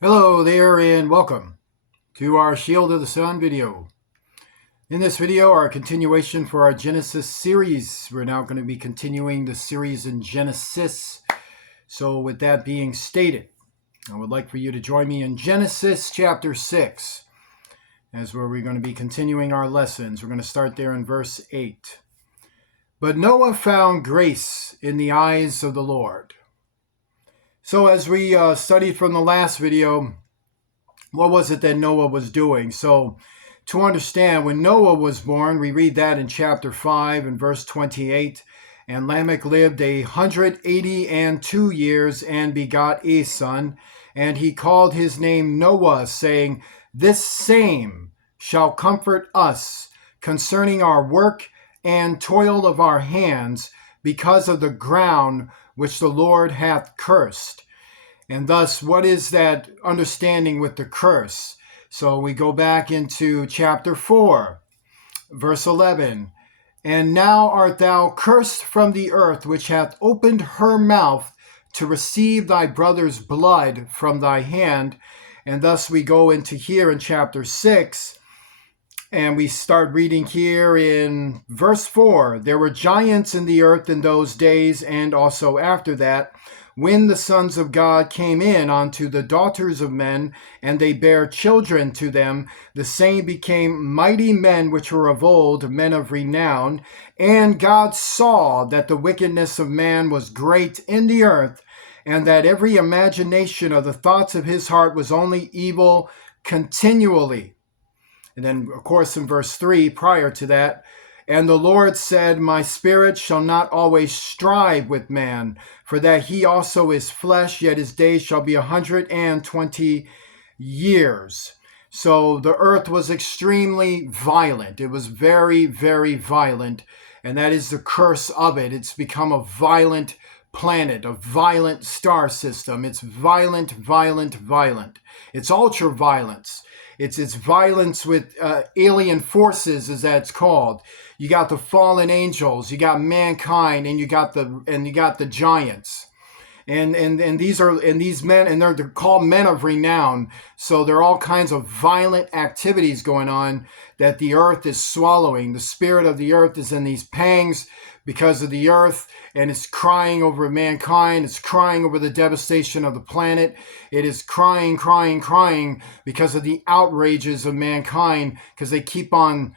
Hello there and welcome to our Shield of the Sun video. In this video, our continuation for our Genesis series. We're now going to be continuing the series in Genesis. So with that being stated, I would like for you to join me in Genesis chapter 6, as where we're going to be continuing our lessons. We're going to start there in verse 8. But Noah found grace in the eyes of the Lord. So as we studied from the last video, what was it that Noah was doing? So to understand, when Noah was born, we read that in chapter 5 and verse 28, and Lamech lived 182 years and begot a son, and he called his name Noah, saying, This same shall comfort us concerning our work and toil of our hands, because of the ground which the Lord hath cursed. And thus, what is that understanding with the curse? So we go back into chapter 4, verse 11. And now art thou cursed from the earth, which hath opened her mouth to receive thy brother's blood from thy hand. And thus we go into here in chapter 6, and we start reading here in verse 4. There were giants in the earth in those days, and also after that, when the sons of God came in unto the daughters of men, and they bare children to them, the same became mighty men which were of old, men of renown. And God saw that the wickedness of man was great in the earth, and that every imagination of the thoughts of his heart was only evil continually. And then, of course, in verse 3, prior to that, and the Lord said, My spirit shall not always strive with man, for that he also is flesh, yet his days shall be 120 years. So the earth was extremely violent. It was very, very violent. And that is the curse of it. It's become a violent planet, a violent star system. It's violent, violent, violent. It's ultra violence. It's violence with alien forces, as that's called. You got the fallen angels, you got mankind, and you got the giants. And these men, and they're called men of renown. So there are all kinds of violent activities going on that the earth is swallowing. The spirit of the earth is in these pangs because of the earth, and it's crying over mankind. It's crying over the devastation of the planet. It is crying, crying, crying because of the outrages of mankind, because they keep on,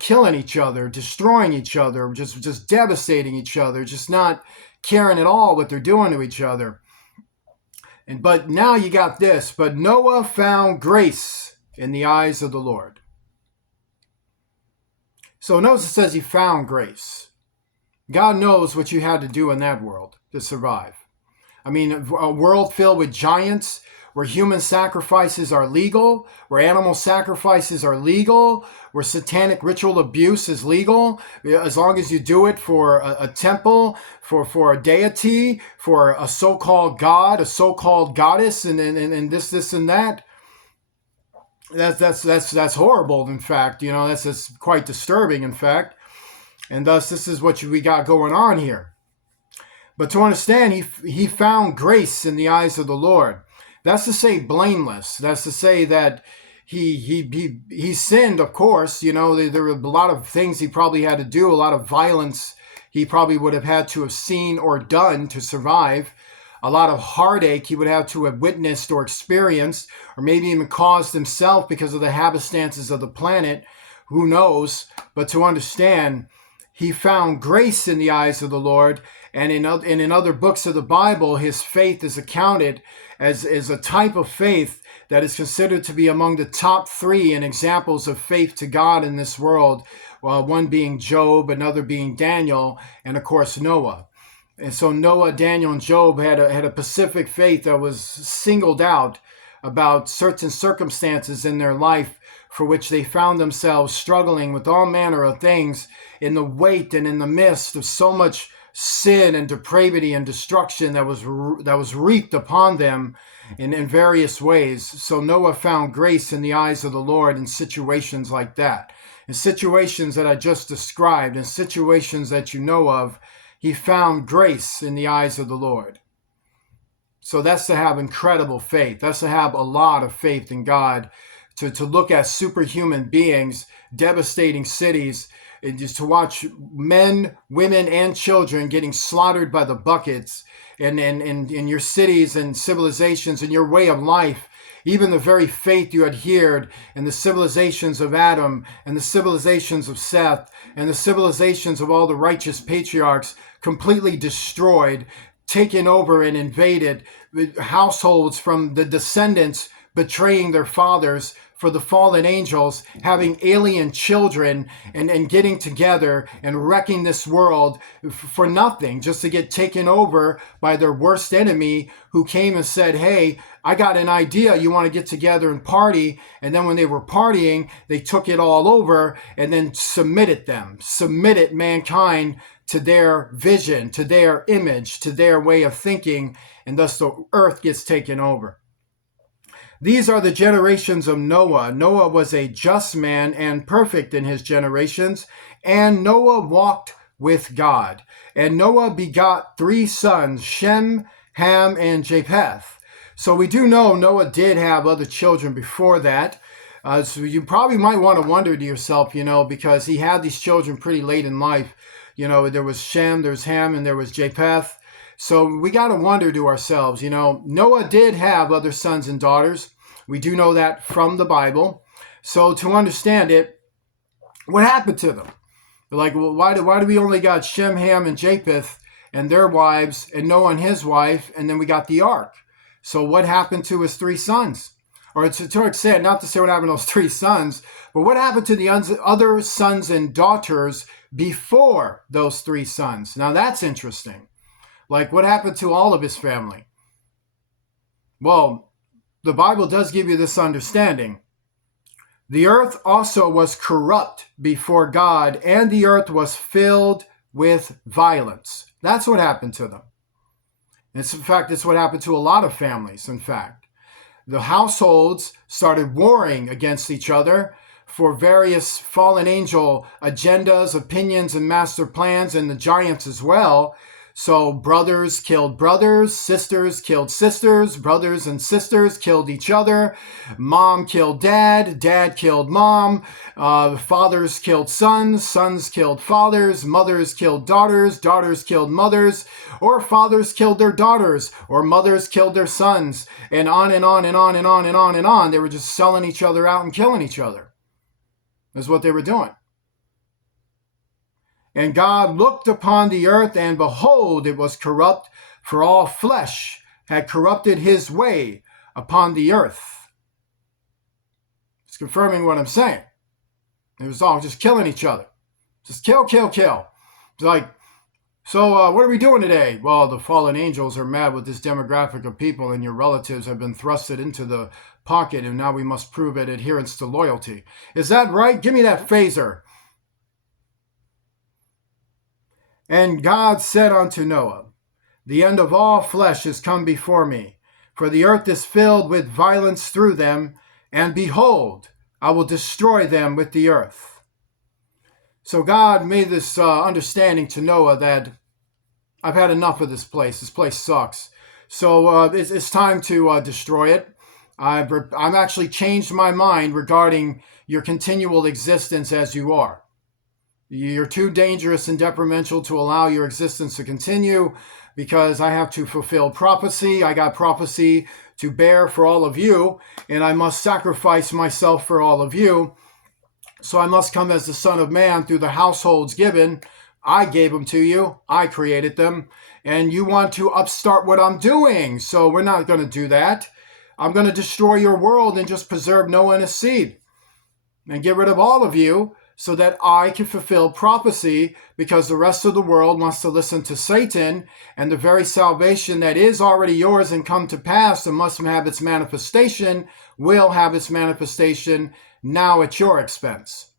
killing each other, destroying each other, just devastating each other, just not caring at all what they're doing to each other. But now you got this. But Noah found grace in the eyes of the Lord. So notice it says he found grace. God knows what you had to do in that world to survive. I mean, a world filled with giants, where human sacrifices are legal, where animal sacrifices are legal, where satanic ritual abuse is legal, as long as you do it for a temple, for a deity, for a so-called god, a so-called goddess, and this and that. That's horrible. In fact, that's just quite disturbing. In fact, and thus this is what we got going on here. But to understand, he found grace in the eyes of the Lord. That's to say blameless. That's to say that he sinned, of course. There were a lot of things he probably had to do, a lot of violence he probably would have had to have seen or done to survive. A lot of heartache he would have to have witnessed or experienced, or maybe even caused himself because of the happenstances of the planet. Who knows? But to understand, he found grace in the eyes of the Lord. And in other books of the Bible, his faith is accounted as a type of faith that is considered to be among the top 3 in examples of faith to God in this world. One being Job, another being Daniel, and of course Noah. And so Noah, Daniel, and Job had a specific faith that was singled out about certain circumstances in their life for which they found themselves struggling with all manner of things in the weight and in the midst of so much sin and depravity and destruction that was wreaked upon them in various ways. So Noah found grace in the eyes of the Lord in situations like that. In situations that I just described, in situations that you know of, he found grace in the eyes of the Lord. So that's to have incredible faith. That's to have a lot of faith in God, to look at superhuman beings, devastating cities, and just to watch men, women, and children getting slaughtered by the buckets in your cities and civilizations and your way of life. Even the very faith you adhered in the civilizations of Adam and the civilizations of Seth and the civilizations of all the righteous patriarchs completely destroyed, taken over and invaded, households from the descendants betraying their fathers, for the fallen angels having alien children and getting together and wrecking this world for nothing, just to get taken over by their worst enemy, who came and said, hey, I got an idea, you want to get together and party? And then when they were partying, they took it all over and then submitted mankind to their vision, to their image, to their way of thinking, and thus the earth gets taken over. These are the generations of Noah. Noah was a just man and perfect in his generations, and Noah walked with God. And Noah begot 3 sons, Shem, Ham, and Japheth. So we do know Noah did have other children before that. So you probably might want to wonder to yourself, because he had these children pretty late in life. There was Shem, there was Ham, and there was Japheth. So we got to wonder to ourselves, Noah did have other sons and daughters. We do know that from the Bible. So to understand it, what happened to them? They're like, well, why do we only got Shem, Ham, and Japheth and their wives, and Noah and his wife, and then we got the ark? So what happened to his 3 sons? Or to extent, not to say what happened to those 3 sons, but what happened to the other sons and daughters before those 3 sons? Now that's interesting. Like, what happened to all of his family? Well, the Bible does give you this understanding. The earth also was corrupt before God, and the earth was filled with violence. That's what happened to them. In fact, it's what happened to a lot of families, in fact. The households started warring against each other for various fallen angel agendas, opinions, and master plans, and the giants as well. So brothers killed brothers, sisters killed sisters, brothers and sisters killed each other, mom killed dad, dad killed mom, fathers killed sons, sons killed fathers, mothers killed daughters, daughters killed mothers, or fathers killed their daughters, or mothers killed their sons, and on and on and on and on and on and on. They were just selling each other out and killing each other. That's what they were doing. And God looked upon the earth, and behold, it was corrupt, for all flesh had corrupted his way upon the earth. It's confirming what I'm saying. It was all just killing each other. Just kill, kill, kill. It's like, so what are we doing today? Well, the fallen angels are mad with this demographic of people, and your relatives have been thrusted into the pocket, and now we must prove it adherence to loyalty. Is that right? Give me that phaser. And God said unto Noah, the end of all flesh is come before me, for the earth is filled with violence through them, and behold, I will destroy them with the earth. So God made this understanding to Noah that I've had enough of this place. This place sucks. So it's time to destroy it. I've actually changed my mind regarding your continual existence as you are. You're too dangerous and detrimental to allow your existence to continue, because I have to fulfill prophecy. I got prophecy to bear for all of you, and I must sacrifice myself for all of you. So I must come as the Son of Man through the households given. I gave them to you. I created them. And you want to upstart what I'm doing. So we're not going to do that. I'm going to destroy your world and just preserve Noah and his seed and get rid of all of you, so that I can fulfill prophecy, because the rest of the world wants to listen to Satan, and the very salvation that is already yours and come to pass and must have its manifestation will have its manifestation now at your expense.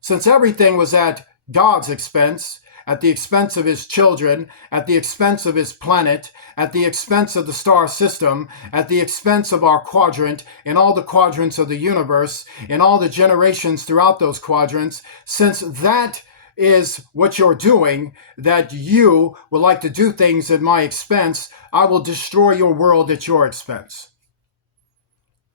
Since everything was at God's expense, at the expense of his children, at the expense of his planet, at the expense of the star system, at the expense of our quadrant, and all the quadrants of the universe, and all the generations throughout those quadrants, since that is what you're doing, that you would like to do things at my expense, I will destroy your world at your expense.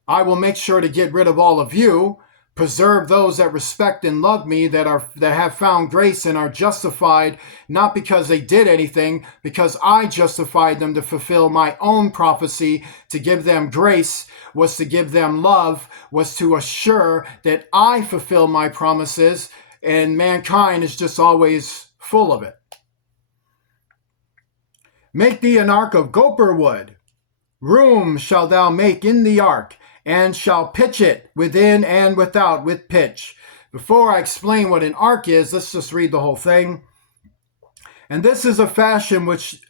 I will make sure to get rid of all of you, preserve those that respect and love me, that have found grace and are justified, not because they did anything, because I justified them to fulfill my own prophecy, to give them grace, was to give them love, was to assure that I fulfill my promises, and mankind is just always full of it. Make thee an ark of gopher wood. Room shalt thou make in the ark, and shall pitch it within and without with pitch. Before I explain what an ark is, let's just read the whole thing. And this is a fashion which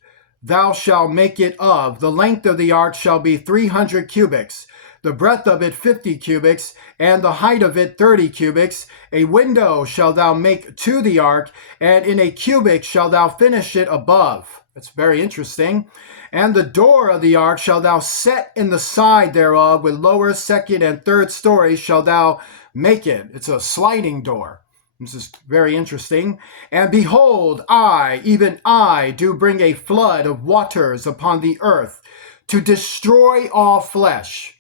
thou shalt make it of. The length of the ark shall be 300 cubits, the breadth of it 50 cubits, and the height of it 30 cubits. A window shalt thou make to the ark, and in a cubit shalt thou finish it above. That's very interesting. And the door of the ark shalt thou set in the side thereof, with lower, second, and third stories shalt thou make it. It's a sliding door. This is very interesting. And behold, I, even I, do bring a flood of waters upon the earth to destroy all flesh.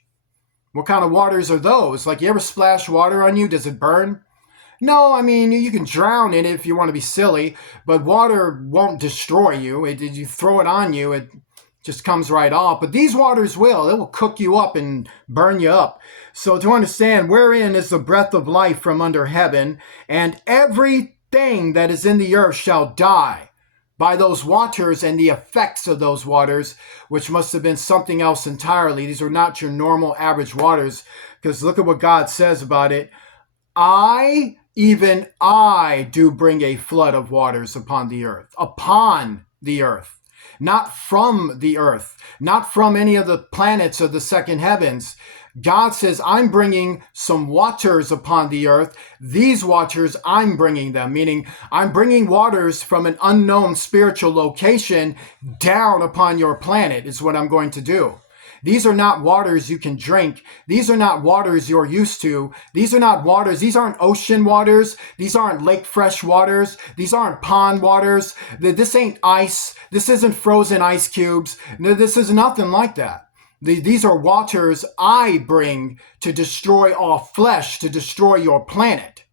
What kind of waters are those? Like, you ever splash water on you? Does it burn? No, I mean, you can drown in it if you want to be silly, but water won't destroy you. You throw it on you, it just comes right off. But these waters will. It will cook you up and burn you up. So to understand, wherein is the breath of life from under heaven, and everything that is in the earth shall die by those waters and the effects of those waters, which must have been something else entirely. These are not your normal average waters, because look at what God says about it. I, even I, do bring a flood of waters upon the earth, not from the earth, not from any of the planets of the second heavens. God says, I'm bringing some waters upon the earth. These waters, I'm bringing them, meaning I'm bringing waters from an unknown spiritual location down upon your planet is what I'm going to do. These are not waters you can drink. These are not waters you're used to. These are not waters. These aren't ocean waters. These aren't lake fresh waters. These aren't pond waters. This ain't ice. This isn't frozen ice cubes. No, this is nothing like that. These are waters I bring to destroy all flesh, to destroy your planet.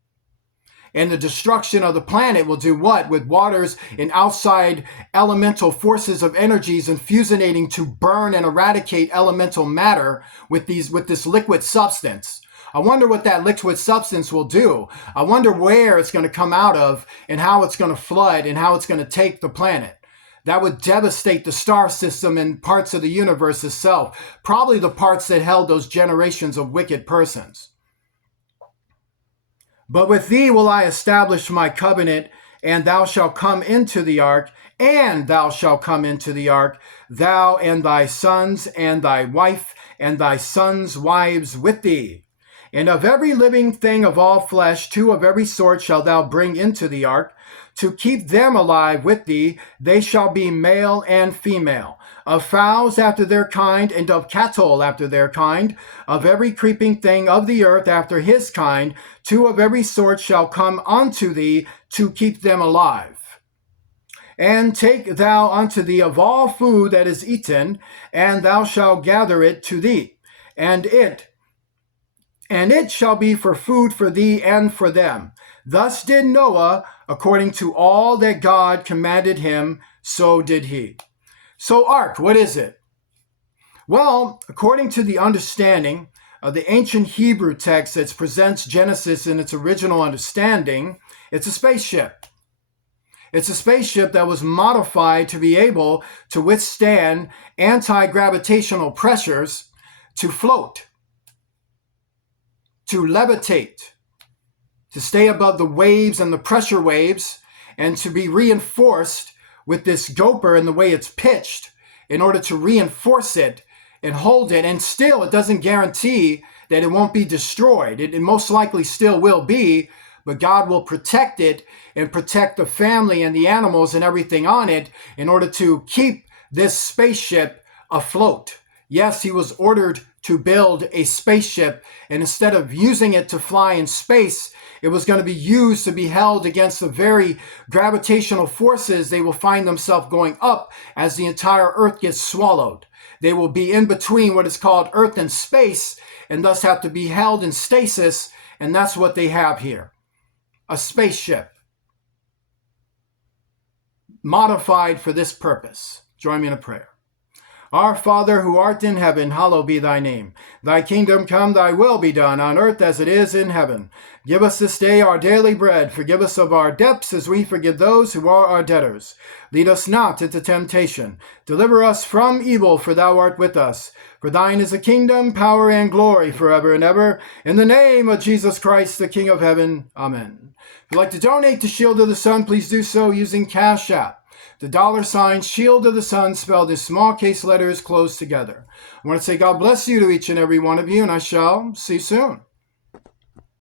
And the destruction of the planet will do what? With waters and outside elemental forces of energies and fusionating to burn and eradicate elemental matter with this liquid substance. I wonder what that liquid substance will do. I wonder where it's going to come out of and how it's going to flood and how it's going to take the planet. That would devastate the star system and parts of the universe itself, probably the parts that held those generations of wicked persons. But with thee will I establish my covenant, and thou shalt come into the ark, and thou shalt come into the ark, thou and thy sons, and thy wife, and thy sons' wives with thee. And of every living thing of all flesh, 2 of every sort shalt thou bring into the ark, to keep them alive with thee. They shall be male and female, of fowls after their kind, and of cattle after their kind, of every creeping thing of the earth after his kind. 2 of every sort shall come unto thee, to keep them alive. And take thou unto thee of all food that is eaten, and thou shalt gather it to thee, and it shall be for food for thee and for them. Thus did Noah, according to all that God commanded him, so did he. So ark, what is it? Well, according to the understanding of the ancient Hebrew text that presents Genesis in its original understanding, it's a spaceship. It's a spaceship that was modified to be able to withstand anti-gravitational pressures, to float, to levitate, to stay above the waves and the pressure waves, and to be reinforced with this gopher and the way it's pitched in order to reinforce it and hold it. And still, it doesn't guarantee that it won't be destroyed. It most likely still will be, but God will protect it and protect the family and the animals and everything on it in order to keep this spaceship afloat Yes, he was ordered to build a spaceship, and instead of using it to fly in space, it was going to be used to be held against the very gravitational forces. They will find themselves going up as the entire Earth gets swallowed. They will be in between what is called Earth and space, and thus have to be held in stasis, and that's what they have here. A spaceship modified for this purpose. Join me in a prayer. Our Father, who art in heaven, hallowed be thy name. Thy kingdom come, thy will be done, on earth as it is in heaven. Give us this day our daily bread. Forgive us of our debts as we forgive those who are our debtors. Lead us not into temptation. Deliver us from evil, for thou art with us. For thine is the kingdom, power, and glory forever and ever. In the name of Jesus Christ, the King of heaven. Amen. If you'd like to donate to Shield of the Sun, please do so using Cash App. The $ Shield of the Sun, spelled in small case letters closed together. I want to say God bless you to each and every one of you, and I shall see you soon.